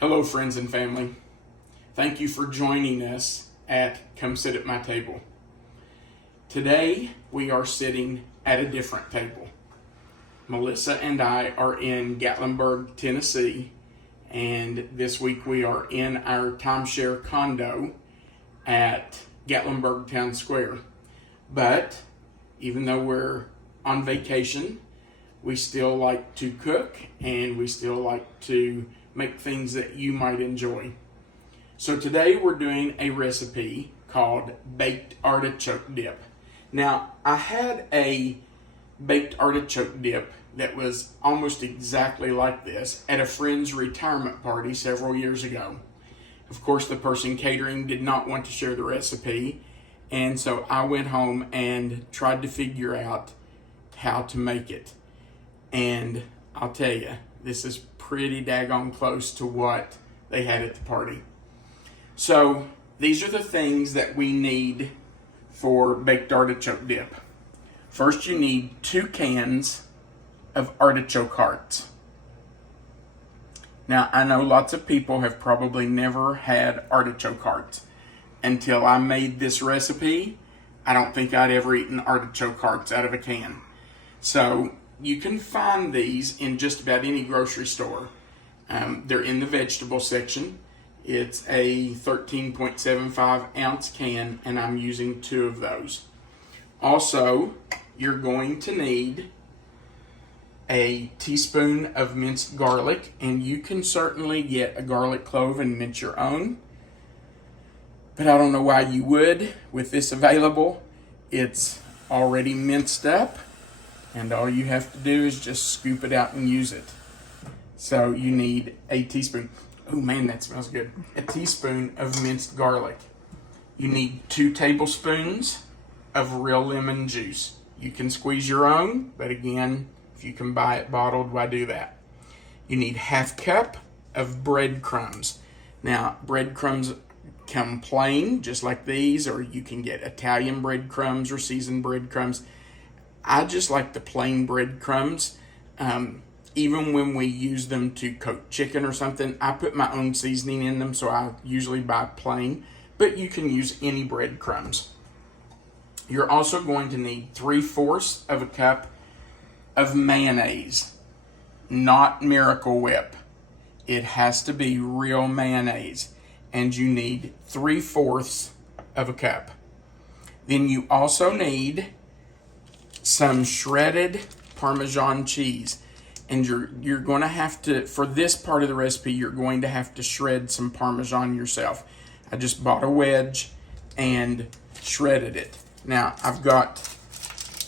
Hello, friends and family. Thank you for joining us at Come Sit at My Table. Today, we are sitting at a different table. Melissa and I are in Gatlinburg, Tennessee, and this week we are in our timeshare condo at Gatlinburg Town Square. But even though we're on vacation, we still like to cook and we still like to make things that you might enjoy. So today we're doing a recipe called baked artichoke dip. Now, I had a baked artichoke dip that was almost exactly like this at a friend's retirement party several years ago. Of course, the person catering did not want to share the recipe, and so I went home and tried to figure out how to make it. And I'll tell you, this is pretty daggone close to what they had at the party. So these are the things that we need for baked artichoke dip. First, you need 2 cans of artichoke hearts. Now, I know lots of people have probably never had artichoke hearts. Until I made this recipe, I don't think I'd ever eaten artichoke hearts out of a can. So you can find these in just about any grocery store. They're in the vegetable section. It's a 13.75 ounce can, and I'm using 2 of those. Also, you're going to need a teaspoon of minced garlic, and you can certainly get a garlic clove and mince your own. But I don't know why you would with this available. It's already minced up, and all you have to do is just scoop it out and use it. So you need a teaspoon. Oh man, that smells good. A teaspoon of minced garlic. You need 2 tablespoons of real lemon juice. You can squeeze your own, but again, if you can buy it bottled, why do that? You need 1/2 cup of breadcrumbs. Now, breadcrumbs come plain, just like these, or you can get Italian breadcrumbs or seasoned breadcrumbs. I just like the plain breadcrumbs. Even when we use them to coat chicken or something, I put my own seasoning in them, so I usually buy plain, but you can use any breadcrumbs. You're also going to need 3/4 of a cup of mayonnaise, not Miracle Whip. It has to be real mayonnaise, and you need 3/4 of a cup. Then you also need some shredded Parmesan cheese. And you're going to have to, for this part of the recipe, you're going to have to shred some Parmesan yourself. I just bought a wedge and shredded it. Now, I've got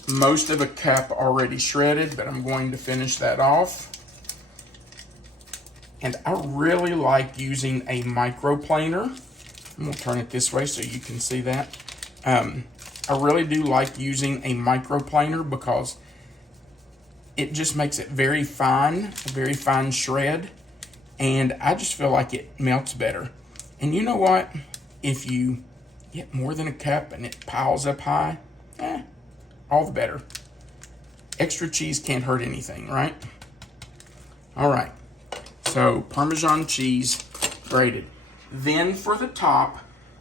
most of a cup already shredded, but I'm going to finish that off. And I really like using a microplaner. I'm going to turn it this way so you can see that. I really do like using a microplaner because it just makes it very fine, a very fine shred, and I just feel like it melts better. And you know what? If you get more than a cup and it piles up high, all the better. Extra cheese can't hurt anything, right? All right, so Parmesan cheese grated. Then for the top,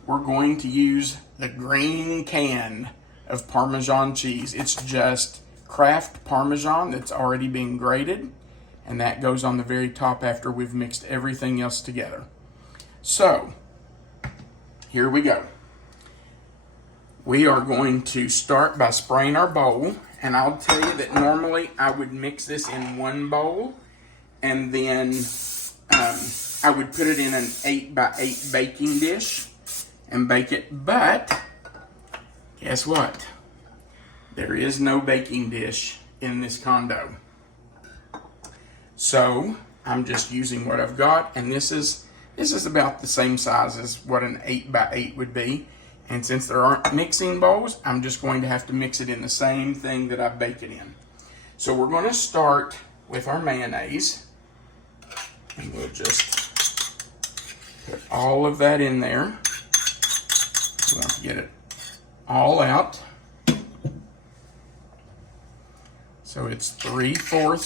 we're going to use the green can of Parmesan cheese. It's just Kraft Parmesan that's already been grated, and that goes on the very top after we've mixed everything else together. So, here we go. We are going to start by spraying our bowl, and I'll tell you that normally I would mix this in one bowl, and then I would put it in an 8x8 baking dish and bake it, but guess what? There is no baking dish in this condo. So I'm just using what I've got, and this is about the same size as what an 8x8 would be. And since there aren't mixing bowls, I'm just going to have to mix it in the same thing that I bake it in. So we're going to start with our mayonnaise, and we'll just put all of that in there. We want to get it all out. So it's 3/4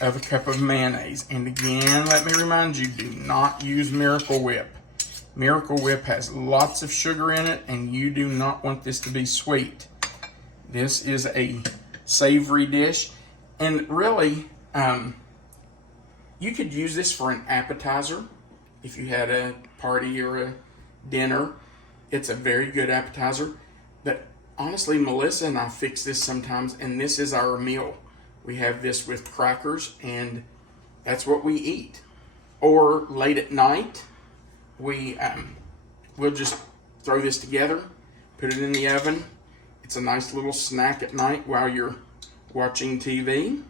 of a cup of mayonnaise. And again, let me remind you, do not use Miracle Whip. Miracle Whip has lots of sugar in it, and you do not want this to be sweet. This is a savory dish, and really, you could use this for an appetizer if you had a party or a dinner. It's a very good appetizer. But honestly, Melissa and I fix this sometimes, and this is our meal. We have this with crackers, and that's what we eat. Or late at night, we'll just throw this together, put it in the oven. It's a nice little snack at night while you're watching TV.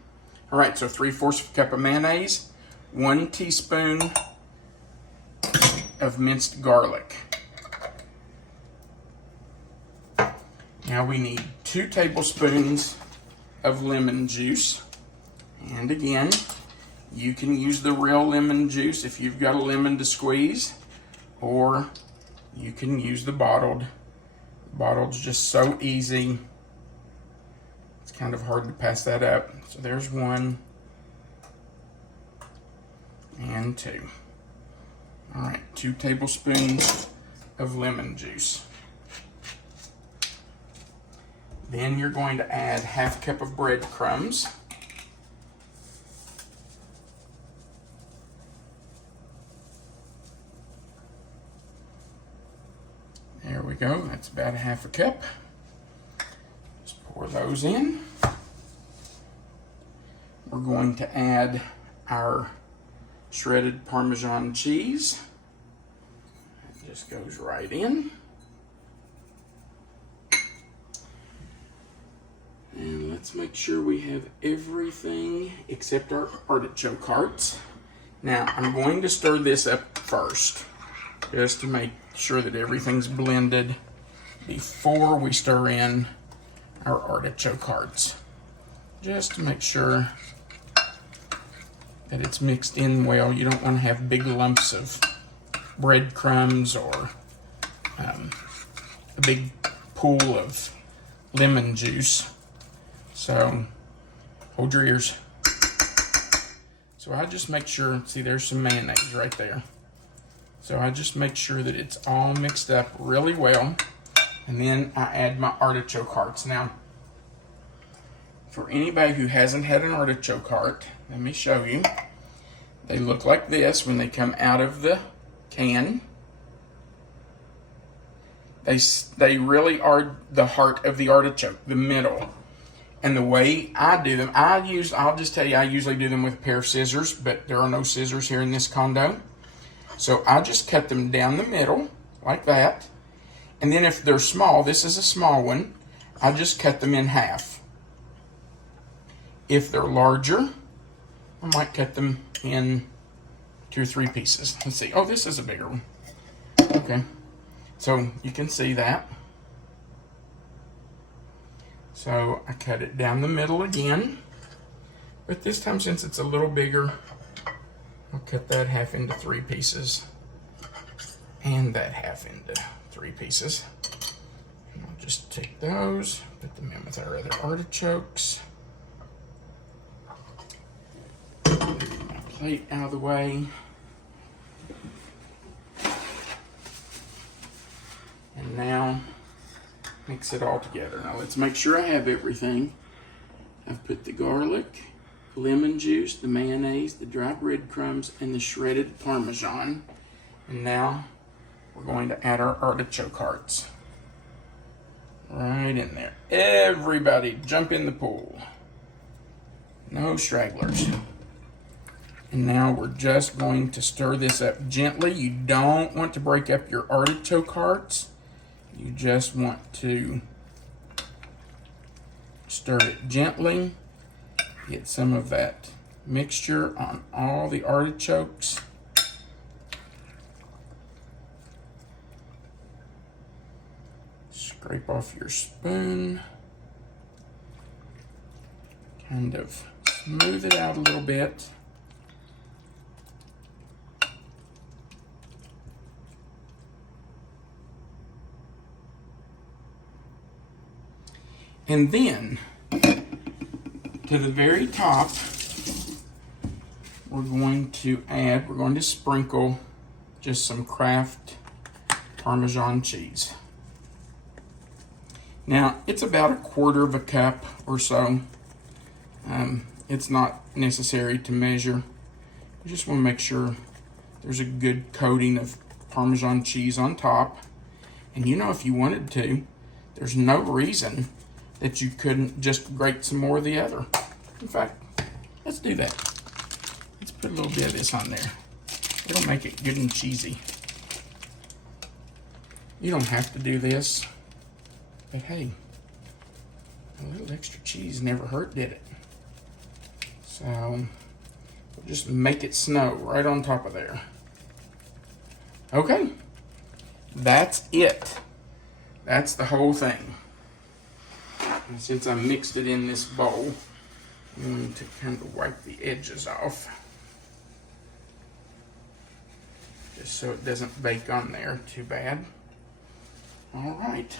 All right, so 3/4 cup of mayonnaise, 1 teaspoon of minced garlic. Now we need 2 tablespoons of lemon juice. And again, you can use the real lemon juice if you've got a lemon to squeeze, or you can use the bottled. The bottled's just so easy. It's kind of hard to pass that up. So there's 1 and 2. All right, 2 tablespoons of lemon juice. Then you're going to add 1/2 cup of breadcrumbs. There we go, that's about 1/2 cup. Just pour those in. We're going to add our shredded Parmesan cheese. It just goes right in. And let's make sure we have everything except our artichoke hearts. Now, I'm going to stir this up first, just to make sure that everything's blended before we stir in our artichoke hearts. Just to make sure that it's mixed in well. You don't want to have big lumps of breadcrumbs or a big pool of lemon juice. So, hold your ears. So I just make sure, see there's some mayonnaise right there. So I just make sure that it's all mixed up really well. And then I add my artichoke hearts. Now, for anybody who hasn't had an artichoke heart, let me show you. They look like this when they come out of the can. They really are the heart of the artichoke, the middle. And the way I do them, I'll just tell you, I usually do them with a pair of scissors, but there are no scissors here in this condo. So I just cut them down the middle, like that. And then if they're small, this is a small one, I just cut them in half. If they're larger, I might cut them in 2 or 3 pieces. Let's see, oh, this is a bigger one. Okay, so you can see that. So I cut it down the middle again, but this time, since it's a little bigger, I'll cut that half into 3 pieces and that half into 3 pieces. And I'll just take those, put them in with our other artichokes. Move my plate out of the way. And now mix it all together. Now let's make sure I have everything. I've put the garlic, lemon juice, the mayonnaise, the dry breadcrumbs, and the shredded Parmesan. And now we're going to add our artichoke hearts. Right in there. Everybody jump in the pool. No stragglers. And now we're just going to stir this up gently. You don't want to break up your artichoke hearts. You just want to stir it gently. Get some of that mixture on all the artichokes. Scrape off your spoon. Kind of smooth it out a little bit. And then, to the very top, we're going to sprinkle just some Kraft Parmesan cheese. Now, it's about 1/4 cup or so. It's not necessary to measure. You just want to make sure there's a good coating of Parmesan cheese on top. And you know, if you wanted to, there's no reason that you couldn't just grate some more of the other. In fact, let's do that. Let's put a little bit of this on there. It'll make it good and cheesy. You don't have to do this, but hey, a little extra cheese never hurt, did it? So, we'll just make it snow right on top of there. Okay, that's it. That's the whole thing. And since I mixed it in this bowl, I'm going to kind of wipe the edges off, just so it doesn't bake on there too bad. All right.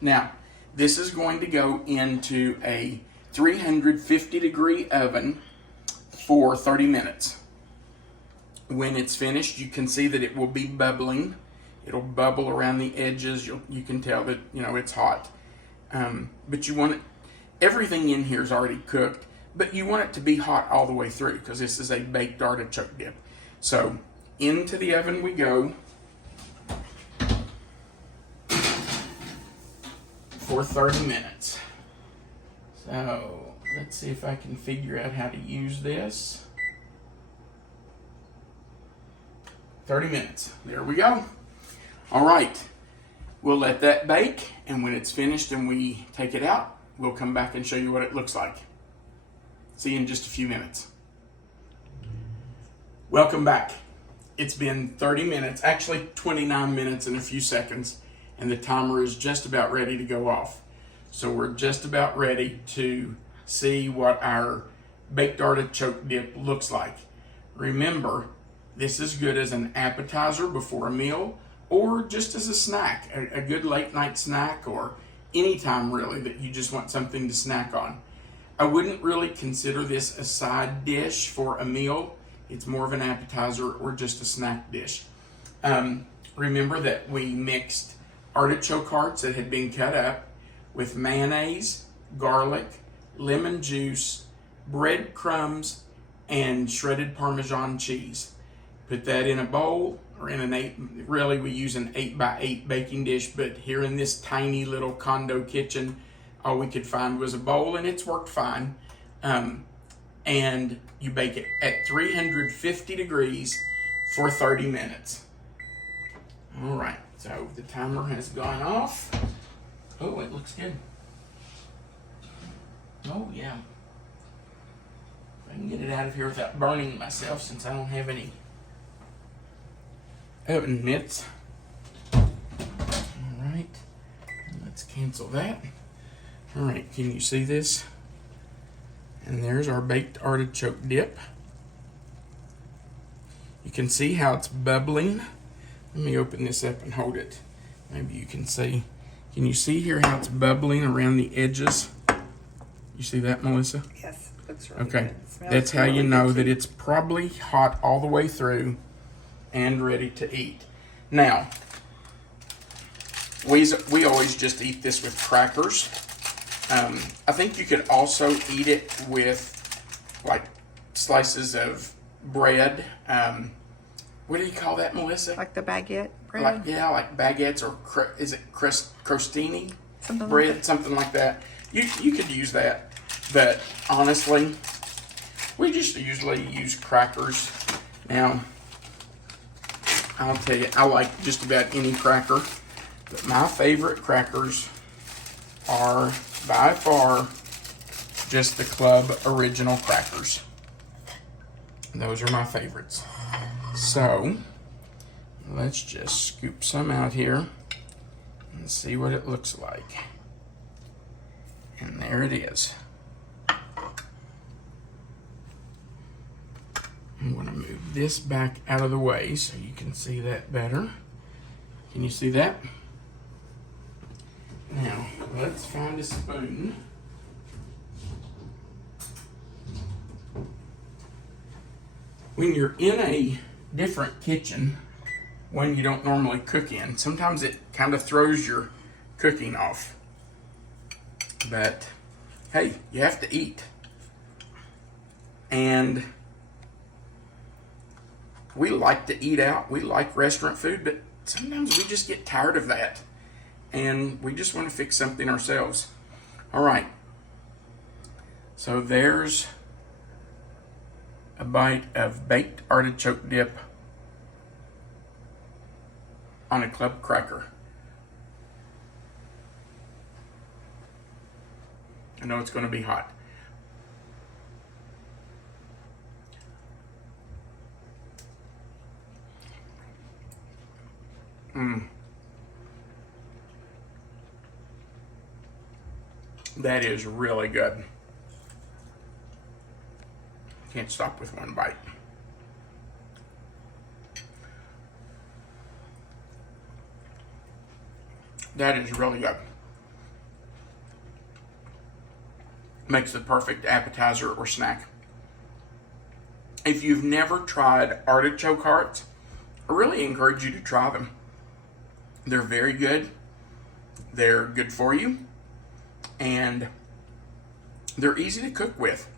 Now, this is going to go into a 350-degree oven for 30 minutes. When it's finished, you can see that it will be bubbling. It'll bubble around the edges. You can tell that, you know, it's hot. But you want it, everything in here is already cooked, but you want it to be hot all the way through because this is a baked artichoke dip. So into the oven we go for 30 minutes. So let's see if I can figure out how to use this. 30 minutes. There we go. All right. We'll let that bake, and when it's finished and we take it out, we'll come back and show you what it looks like. See you in just a few minutes. Welcome back. It's been 30 minutes, actually 29 minutes and a few seconds, and the timer is just about ready to go off. So we're just about ready to see what our baked artichoke dip looks like. Remember, this is good as an appetizer before a meal, or just as a snack, a good late night snack, or anytime really that you just want something to snack on. I wouldn't really consider this a side dish for a meal. It's more of an appetizer or just a snack dish. Remember that we mixed artichoke hearts that had been cut up with mayonnaise, garlic, lemon juice, breadcrumbs, and shredded Parmesan cheese. Put that in a bowl, or in an really we use an 8x8 baking dish, but here in this tiny little condo kitchen, all we could find was a bowl, and it's worked fine. And you bake it at 350 degrees for 30 minutes. All right, so the timer has gone off. Oh, it looks good. Oh, yeah. If I can get it out of here without burning myself, since I don't have any oven mitts. All right, let's cancel that. All right, can you see this? And there's our baked artichoke dip. You can see how it's bubbling. Let me open this up and hold it. Maybe you can see. Can you see here how it's bubbling around the edges? You see that, Melissa? Yes, looks really okay. Good. That's how you know that it's probably hot all the way through and ready to eat. Now, we always just eat this with crackers. I think you could also eat it with like slices of bread. What do you call that, Melissa? Like the baguette bread? Like baguettes, or is it crostini Something bread, like that. something like that. You could use that, but honestly, we just usually use crackers. Now, I'll tell you, I like just about any cracker, but my favorite crackers are by far just the Club Original crackers. Those are my favorites. So, let's just scoop some out here and see what it looks like. And there it is. I'm going to move this back out of the way so you can see that better. Can you see that? Now, let's find a spoon. when you're in a different kitchen, one you don't normally cook in, sometimes it kind of throws your cooking off. But hey, you have to eat. And we like to eat out. We like restaurant food, but sometimes we just get tired of that. And we just want to fix something ourselves. All right. So there's a bite of baked artichoke dip on a club cracker. I know it's going to be hot. That is really good. Can't stop with one bite. That is really good. Makes the perfect appetizer or snack. If you've never tried artichoke hearts, I really encourage you to try them. They're very good. They're good for you. And they're easy to cook with.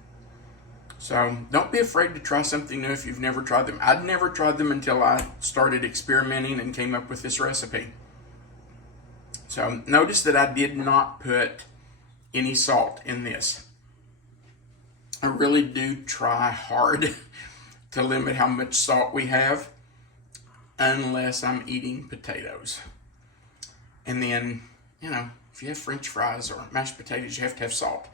So don't be afraid to try something new if you've never tried them. I'd never tried them until I started experimenting and came up with this recipe. So notice that I did not put any salt in this. I really do try hard to limit how much salt we have, unless I'm eating potatoes. And then, you know, if you have French fries or mashed potatoes, you have to have salt.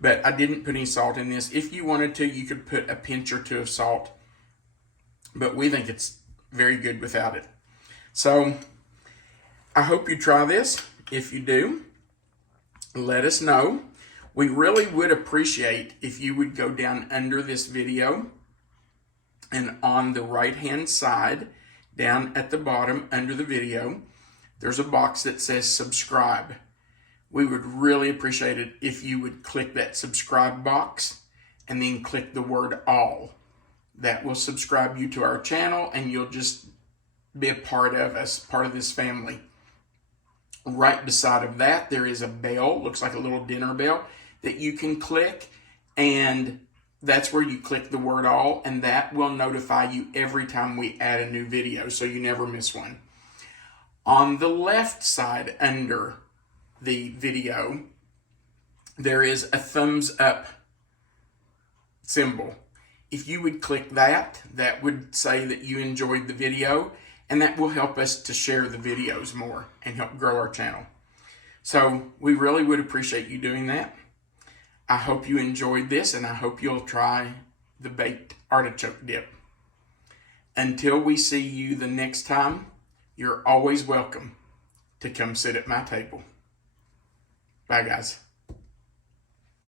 But I didn't put any salt in this. If you wanted to, you could put a pinch or two of salt. But we think it's very good without it. So I hope you try this. If you do, let us know. We really would appreciate if you would go down under this video and on the right-hand side, down at the bottom under the video, there's a box that says subscribe. We would really appreciate it if you would click that subscribe box and then click the word all. That will subscribe you to our channel and you'll just be a part of us, part of this family. Right beside of that, there is a bell, looks like a little dinner bell, that you can click, and that's where you click the word all, and that will notify you every time we add a new video, so you never miss one. On the left side under the video, there is a thumbs up symbol. If you would click that, that would say that you enjoyed the video, and that will help us to share the videos more and help grow our channel. So we really would appreciate you doing that. I hope you enjoyed this, and I hope you'll try the baked artichoke dip. Until we see you the next time, you're always welcome to come sit at my table. Bye, guys.